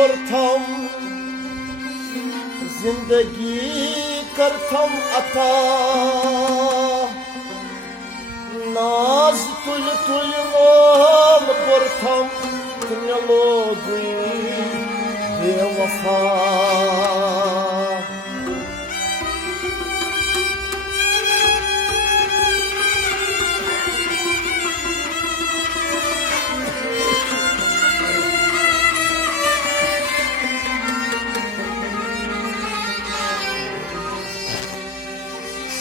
bortam जिंदगी करथम अता नाज तुल तुल मोल bortam तुल्योगी बेवफा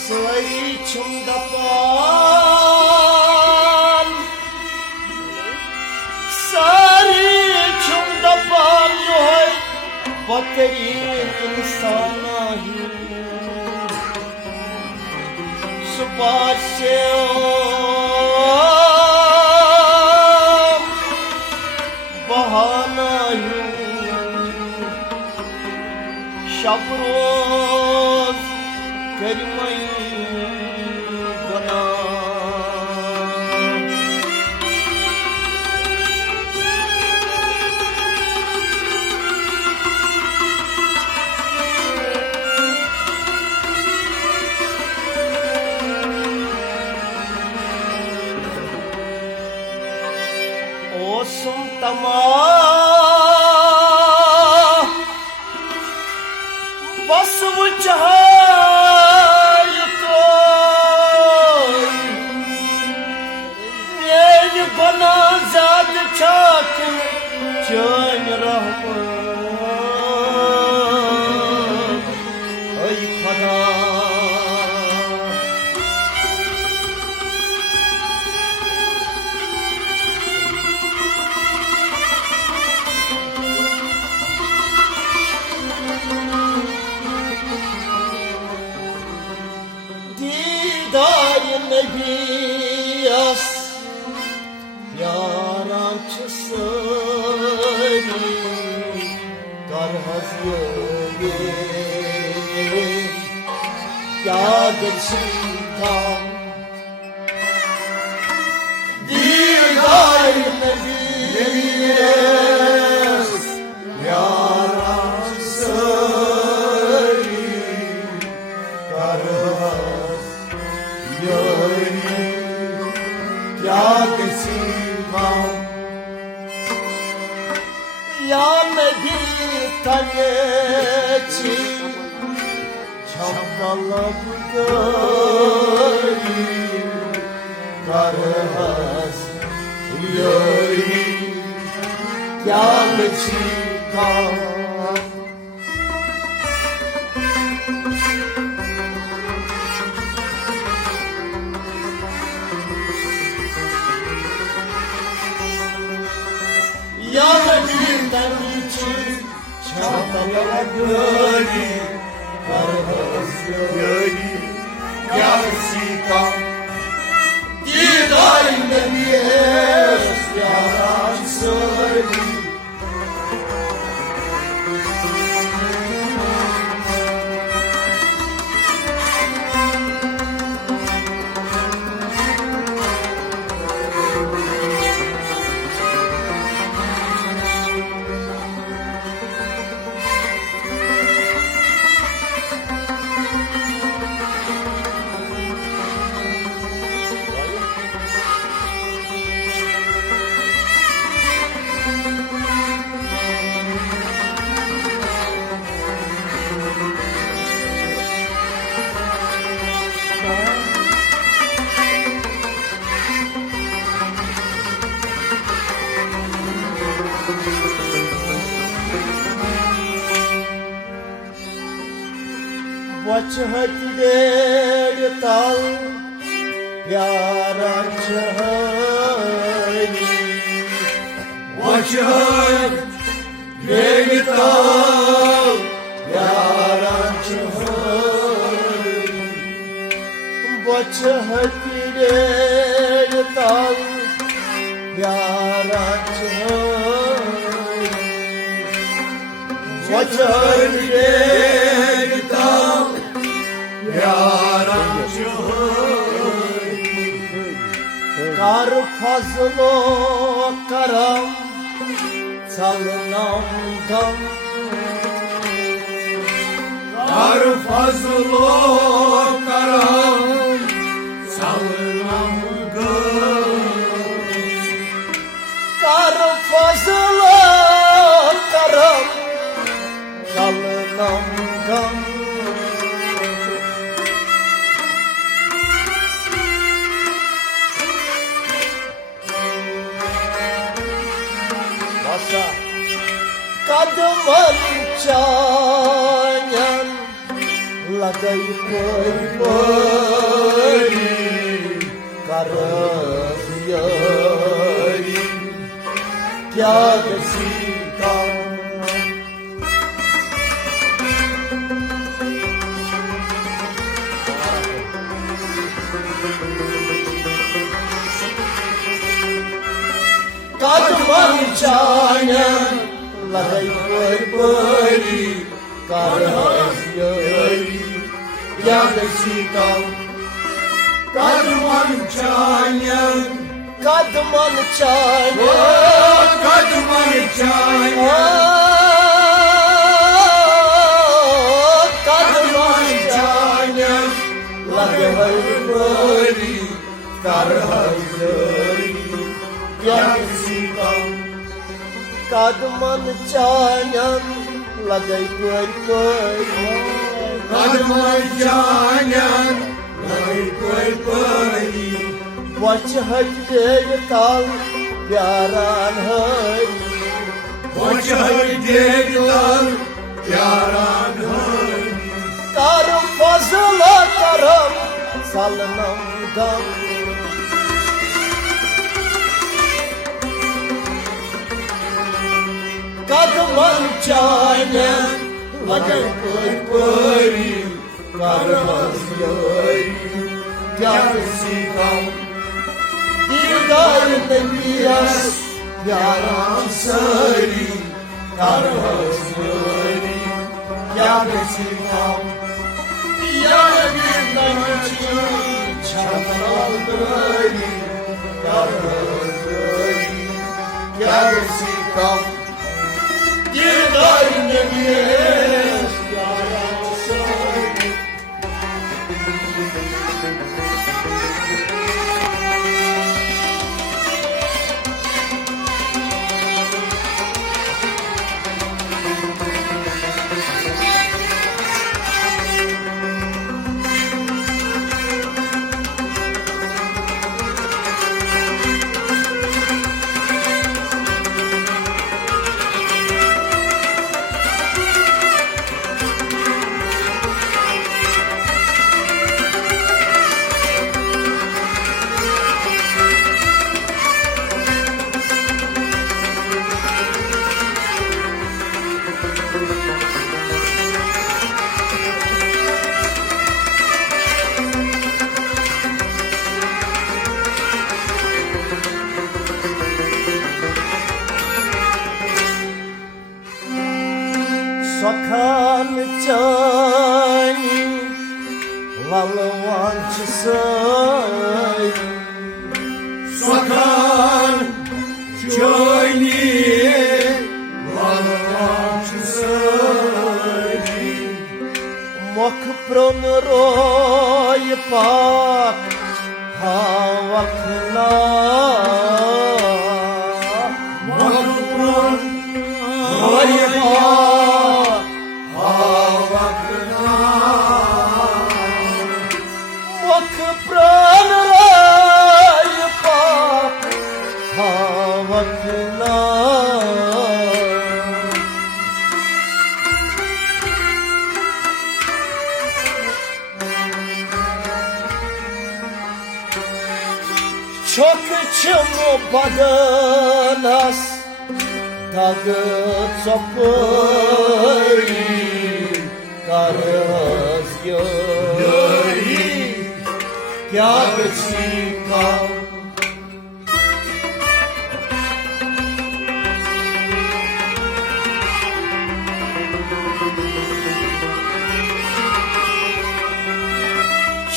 Saray çumdapan Sari çumdapan yoy Baterin insana hi Subhaşem Bahana hi Şabroz Kerimay Olsun tamam Basımı çayıtoy Yeni bana zat çakın Can rahmet Ay kada Didar-ı Nebiyas Yarançısı Darhaz yöri Yadır sultan Didar-ı Nebiyas Yarançısı Darhaz Yad silmam Ya Nebi taneci Çamdala budayı Darhaz yöri Yad silmam Yanımdan için çatala göri Darhaz yöri Yarsika Didar Nebiyes Yaran söyle Vachhat der tal pyara chhari Vachhat der tal pyara chhari Vachhat der tal pyara chhari Vachhat der tal Yaran Kar fazlo karam salınam dam. Kar fazla karam salınam gam. Kar fazla karam salınam dam. Masa kadman canyan lagay pari karas yari kya gasika kadman canyan lagay pari karas yari kya gasika Kadman canyan, kadman canyan kadman canyan, kadman canyan lagay pari karas yari kya gasika kadman canyan lagay pari kadman canyan, lagay pari. Watch hajde tal pyaran hari Watch her dear yaran hari. Kar fazla karam salnam dam. Kadman canyan lagay pari karas yari kya gasika Dildar nebiyas yaran sari karas yari kya gasika Yar bir namçı çatalları karas yari kya gasika Dildar nebiyas yaran sari Sakan cani lalvançısı Sakan çayni valançısı. Mok pronroy pak havakna Makron Roy pak havakna. Mok pronroy pak havakna Çok çımı badanas Tadı sopuri Karız yari Kya gasika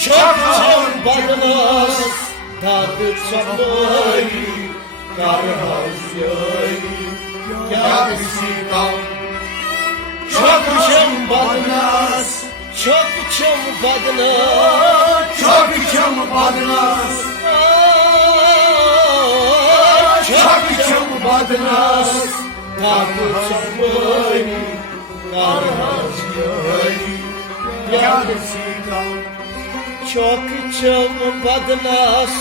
Çok çım badanas Tadı sopuri Karız yari क्या किसी का Çakışım badnas Çakışım badına Çakışım badnas Çakışım badnas Takı çapayı Karhacıyı क्या किसी का Çakışım badnas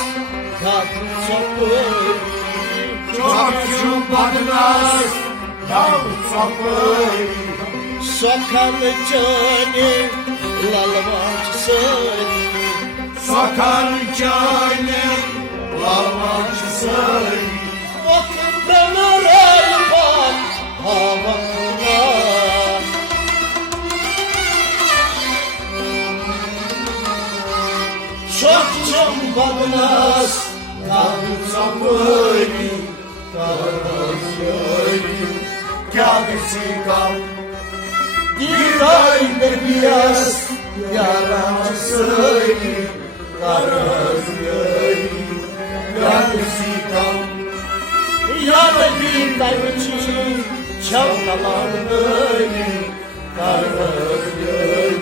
Takı çapayı Çakışım badnas Takı çapayı Sokan canı lalvaçsın Sokan canı lalvaçsın Vakıftan arayman havana Çok çambadnas Kavı çapayı Karhacıyı क्या किसी का Diray bebiyas yarasıyı Karhacıyı क्या किसी का Yana bir dayıcı çalkalanıyı Karhacıyı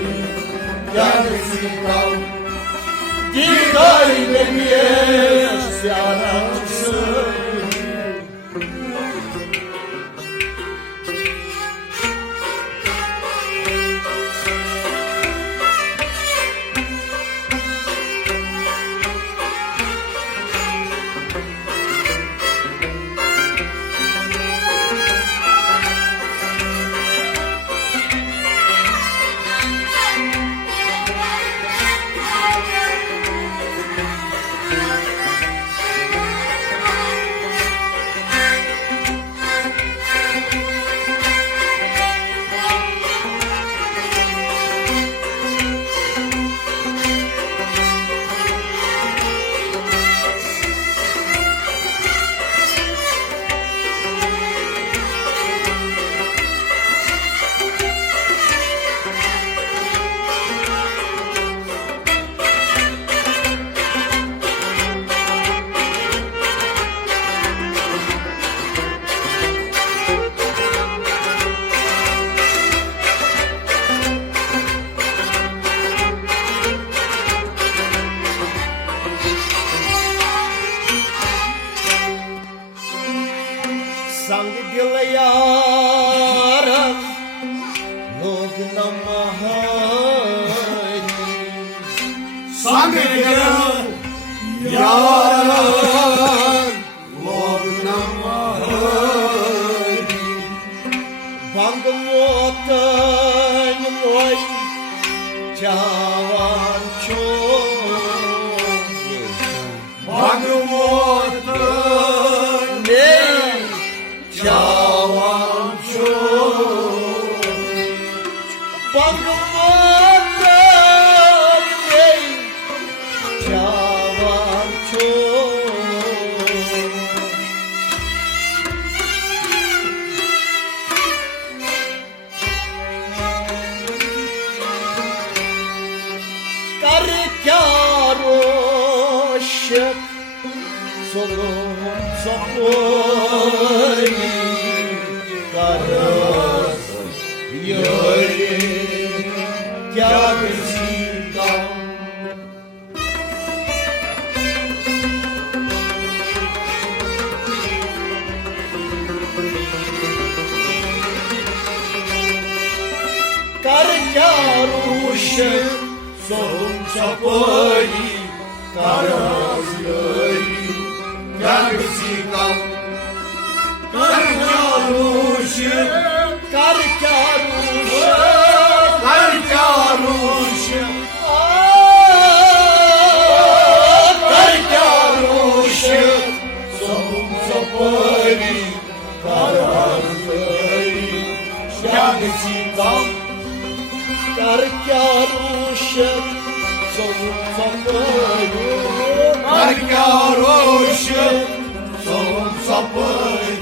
क्या किसी का Diray bebiyas yarasıyı संग दिल यारम लोग न महारी संग दिल यार लोग नमहरी भंग मोतन मोई चावान छो भगवत ने चावान छो भंग मोतन ने चावान छो कर क्या रोशक solum sopori karas yori kya kisi ka kar kya roshak solum sopori karas yori क्या किसी का कर क्या रोश कर क्या रोश कर क्या रोश कर क्या रोश सोम सपरी क्या किसी का कर क्या रोश सोम सपरी कर क्या रोश सोम सपरी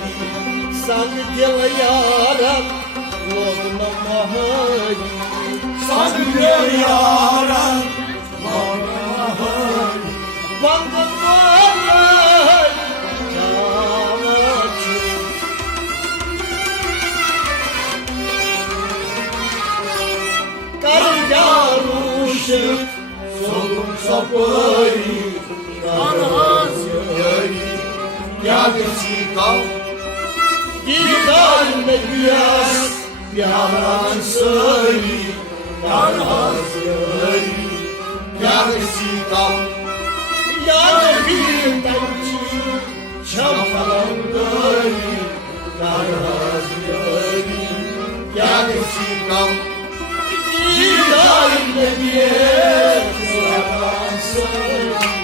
संग दिल यारम लोग न महारी संग दिल यारम लोग न महारी बंग महारी uşak solum sapayı Karhaz yeri Yagıcı kal Didar medyas Yaran sayı Karhaz yeri Yagıcı kal Yarın belki Çapalandayı Karhaz yeri Yagıcı kal Didar medyas Yaran sayı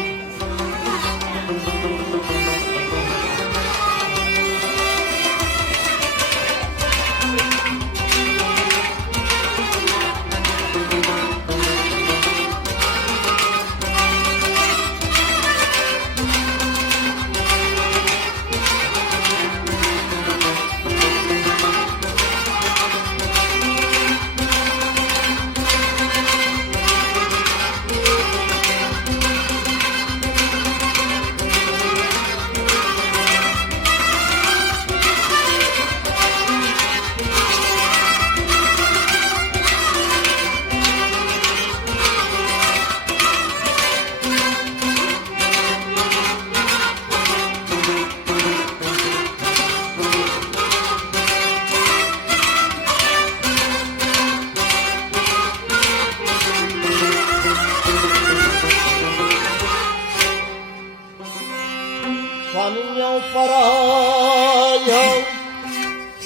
Panyo paraya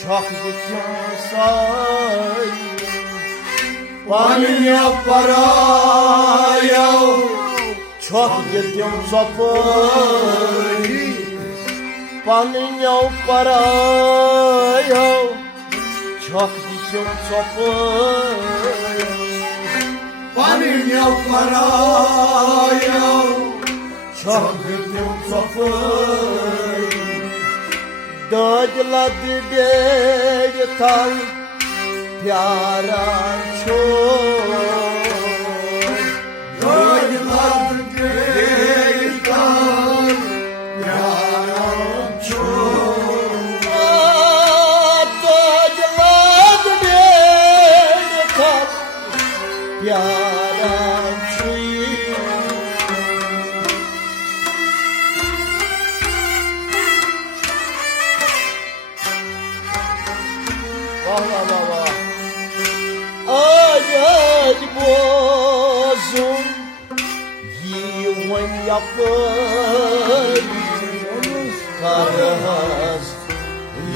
çok gitmesay Panyo paraya çok gittim sapay Panyo paraya çok gittim sapay Panyo paraya çok gittim sapay Dajla dide tal pyara chor Dajla dide tal pyara chor Dajla dide tal pyara chor Vah vah vah vah Ağaç bozun Yiven yapar Karahaz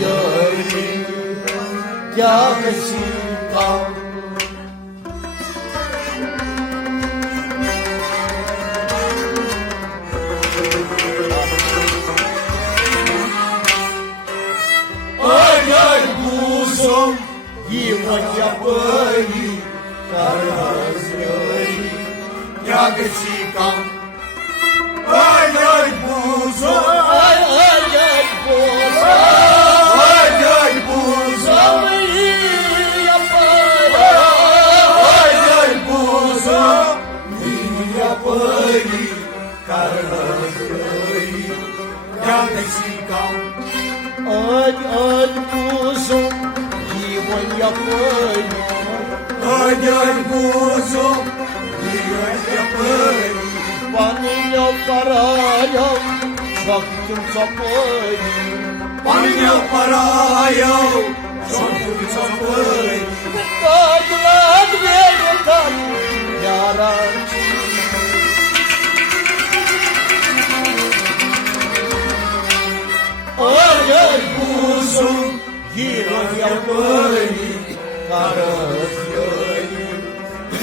Yari Gâgıcı kal Ağaç buzum Yiven yapar Karahaz Yari Yagıcı kal Ağaç buzum Ağaç bozun Ağaç buzum Yapar Ağaç buzum Yapayı Karhaz yeri Yagıcı kal Ağaç bozun Yiven yapar Ağaç buzum Yapayı Vanilya paraya çaktım sapayı Panyo paraya Çortuk çapayı Dağlar veritan yaran Ağaç Buzum yiven yapar Karız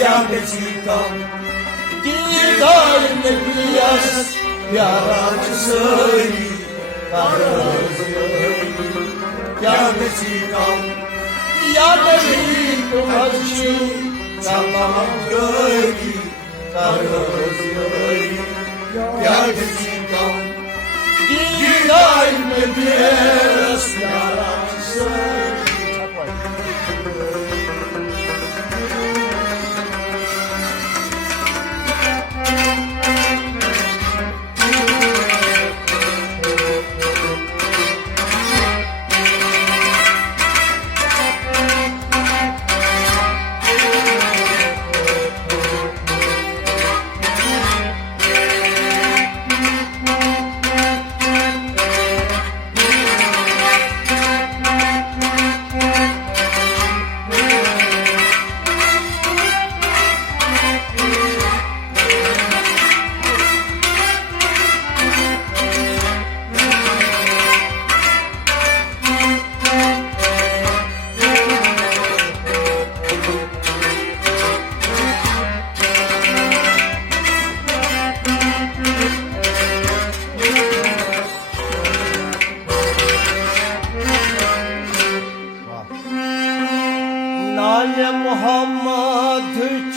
Yagıcı kal Didar medyas yarancısı Karız Yagıcı kal Yarın acı Çalamam gölü Karız Yagıcı kal Didar medyas yarancısı Nane Muhammad'ıç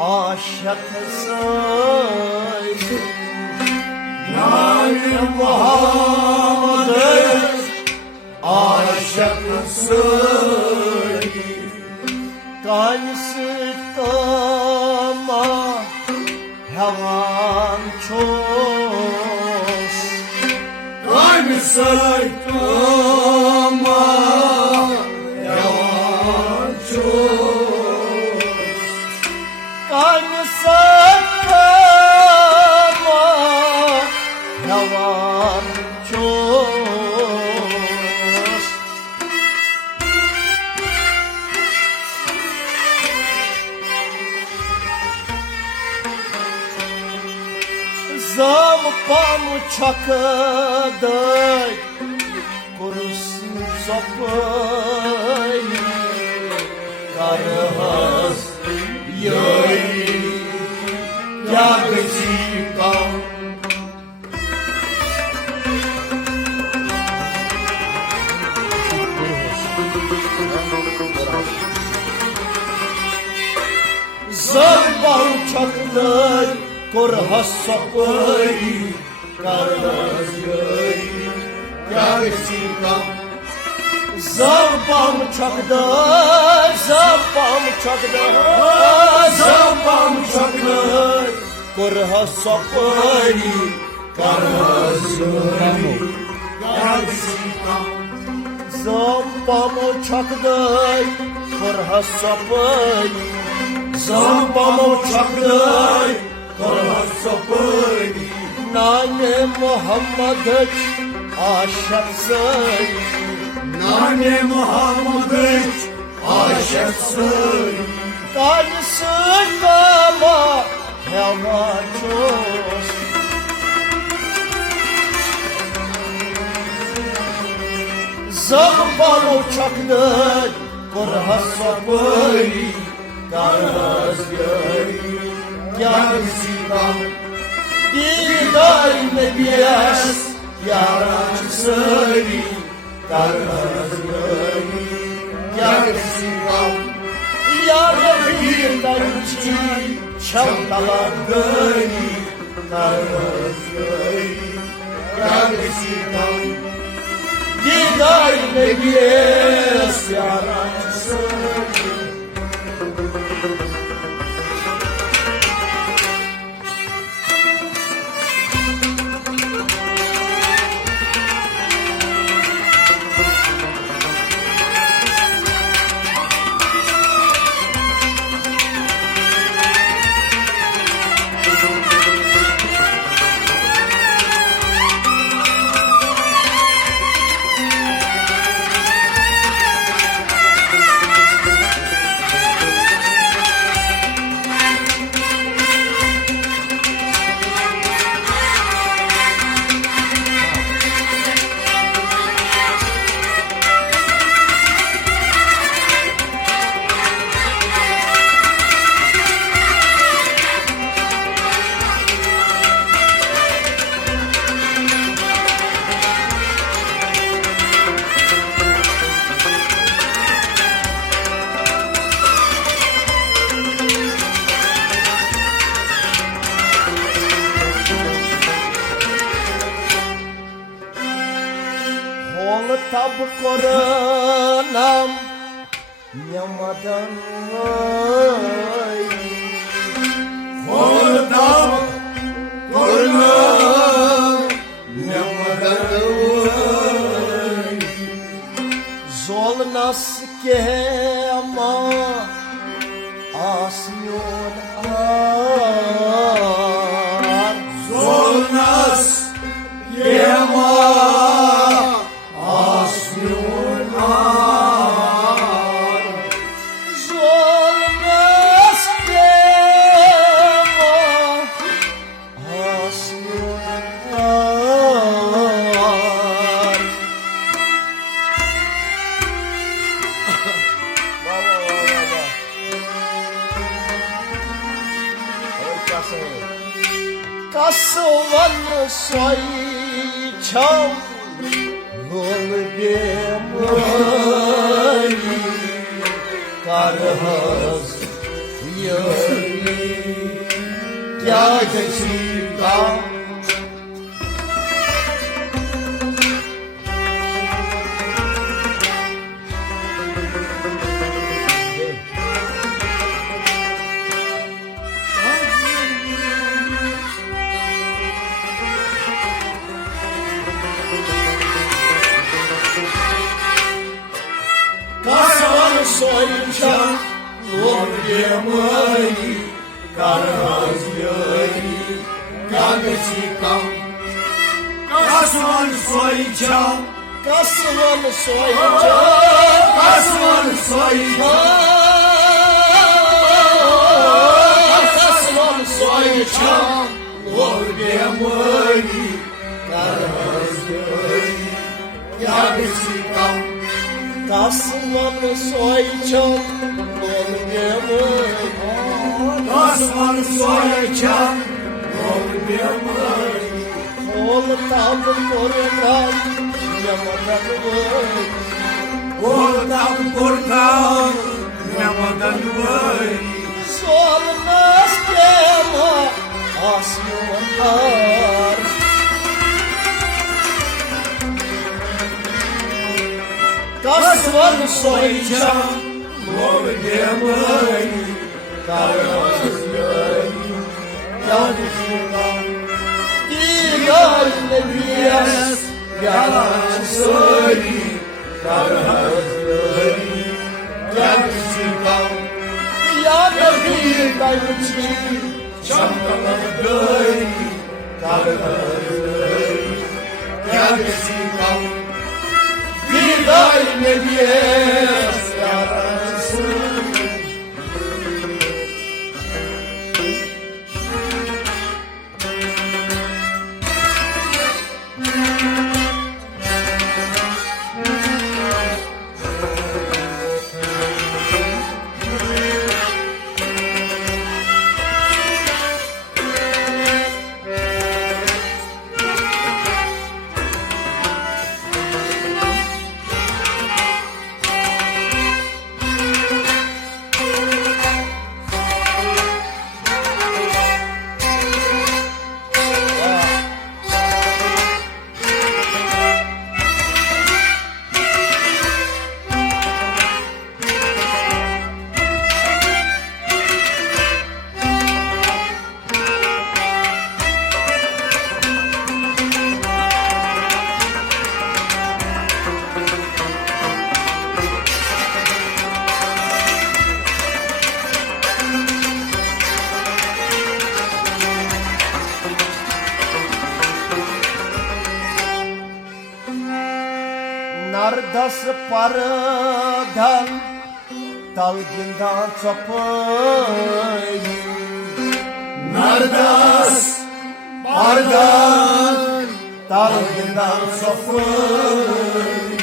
aşık söyle. Nane Muhammad'ıç aşık söyle. Kalsi tama hevan ços. Kalbi saytama yavan çöz. Kalsi tama hevan ços. Zampam çakıday kurusun sopay karahaz Yöy yagıcıkam. Zampam çakıday kurhas sopay karahaz Yöy yagıcıkam. Zampam çakıday zampam çakıday Zampam çakıday kurhas sopay karahaz yöy yagıcıkam. Zampam çakıday kurhas sopay Zampam çakıday karahaz sopay. Nane Muhammad'ıç aşık söyle. Nane Muhammad'ıç aşık söyle. Kalsi tama hevan ços. Zampam çakıday kurhas sopay karahaz yöy Yagıcıkam. Didar nebiyes yaran söyle karahaz yöy Yagıcıkam. Yarın bir kançı çantalar gönü karahaz yöy Yagıcıkam. Didar nebiyes yaran söyle. Tab koranam yamadan ay. Hortam kornam yamadan. Zol nas kema asyon ar. Zornas yema Kasvan soy çam Nol demay Kar करहस यही क्या गसीका Caçoar soyunca Lordemayı Karazıyı Gagacikam Kasman soyunca Kasıvan soyunca Kasman soyunca Kasıvan soyunca Lordemayı Karazıyı Gagacikam Kasıvan soyunca Lordemayı Kasman soyunca Lordemayı Ol tam korunan Yamadan vay Oradan korkan Yamadan vay Solmaz kema asmanlar Kasvan soyunca Lordemayı Karazıyı Gagacikam Digal nebiyes yalan söyle Karazıyı Gagacikam Ya Nebi Gagacı Çantaları Karazıyı Gagacikam Digal nebiyes yalan söyle Nardas paradan dalgından çapayı Nardas Pardan dalgından çapayı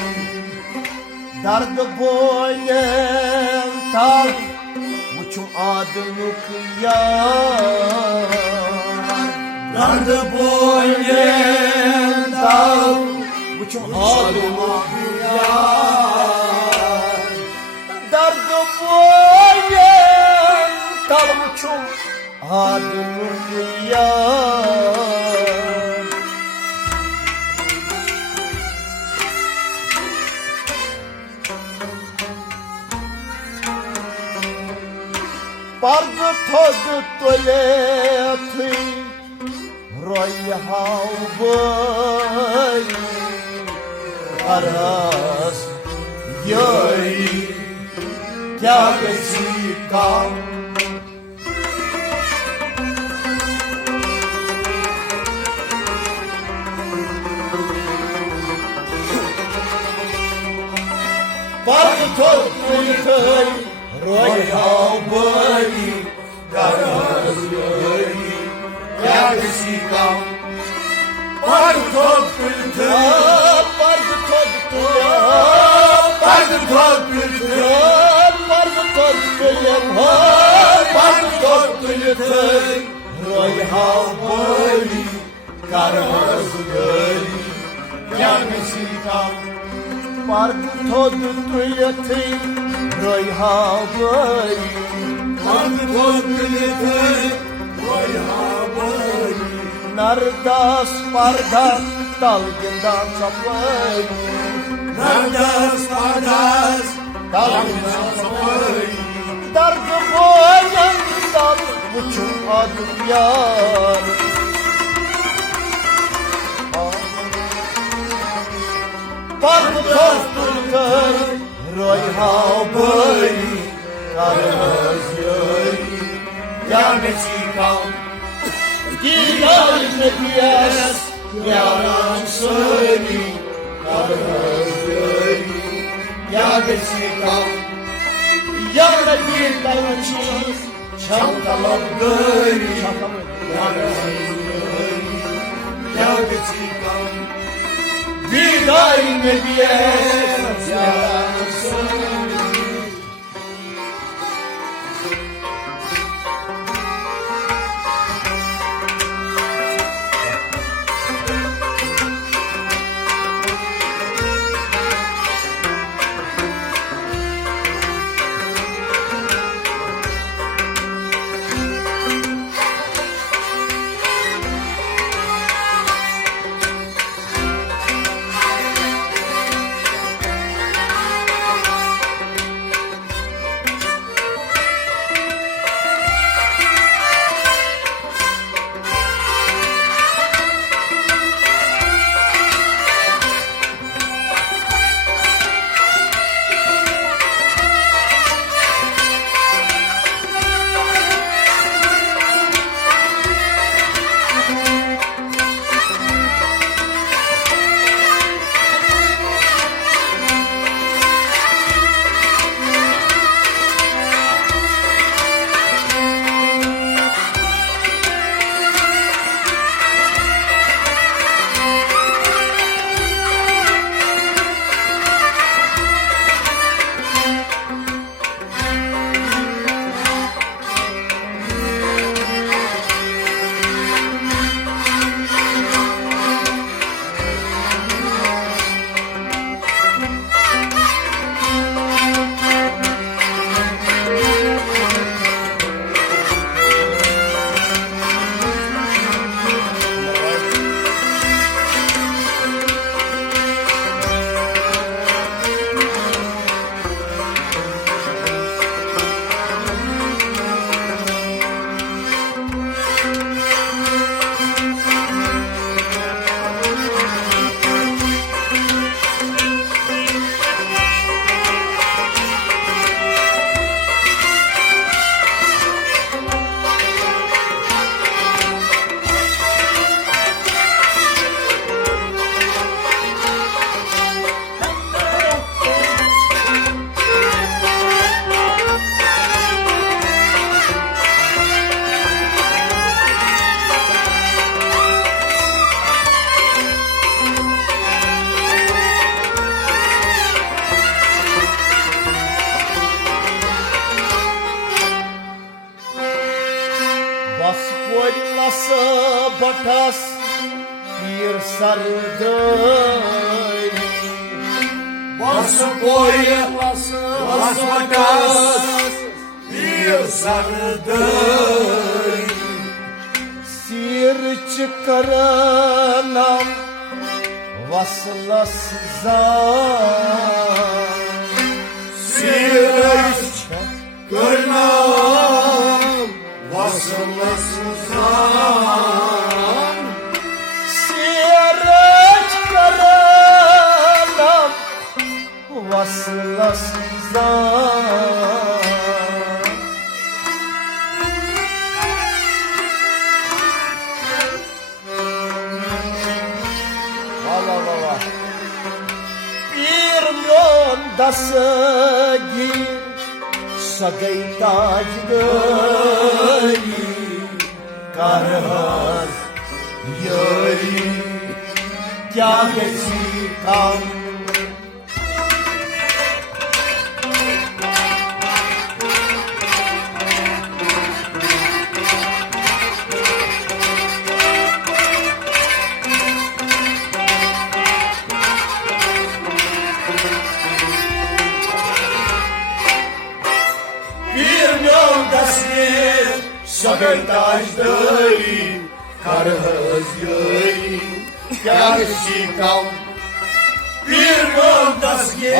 Dardı boyun tal Muçum adını kıyar Dardı boyun dal Muçum adını kıyar Dardı boyun tal Muçum adını kıyar Pardı tozu tualeti Roy havbay Aras Yoi Kya kisi kam Pardı tozu tualeti Roy havbay Aras Yoi Kya kisi kam Pardı topültü Pardı tozu Pardı topültü Pardı topültü Roy havbay Karaz gölü Kya kisi kam Pardı tozu Royhavai Pardı top gülütür Royhavai Nardas pardas dalgından sapay Nardas pardas Dalgından sapay Dargı boyandan buçuk adım yar Pardı tostulkar Royhavai Karımız yari Yarmecikam Gidar nebiyes Yaran söri Karımız yari Yarmecikam Yarla gidar çiz Çantalar gari Yargıcıkam Gidar nebiyes Yaran söri Vaspoilası batas bir sarıday Bası boyu basmakas Bir sarıdır Sir çıkaranam vaslasızan Sirç kırnam Vasılasızan Sir çıkaranam vaslasızan Valla bir milyon dası gir Sagay tajdari Karhar yari Kya gesi kam सगळी ताजदरी karhızgöri Gerçekten bir yoldaşı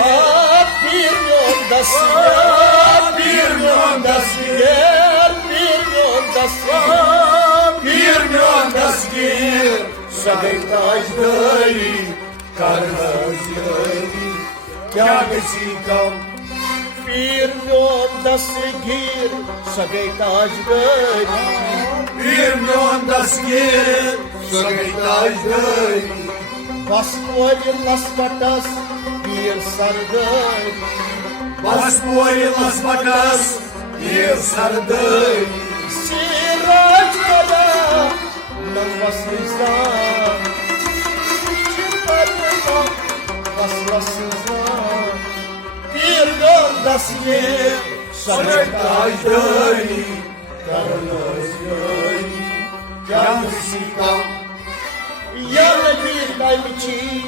Bir yoldası bir yoldaşı bir yoldası bir yoldaşı Sagay tajdari karhızgöri Gerçekten bir yoldası gir Sagay tajdari bir yoldaşı Sagay tajdari Bas boyu las patas bir sargı Bas boyu las patas bir sargı Sirajlara nafasızlar Çıkarma vaslasızlar Bir yoldas yer Sagay tajdari karhızgöri Gerçekten Yarı bir laymiçi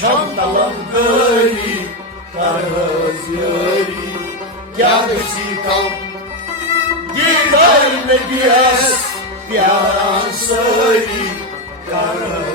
çantalar Çantaları karhızgöri Gerçekten Gider mi biraz Yaran söyle Karhızgöri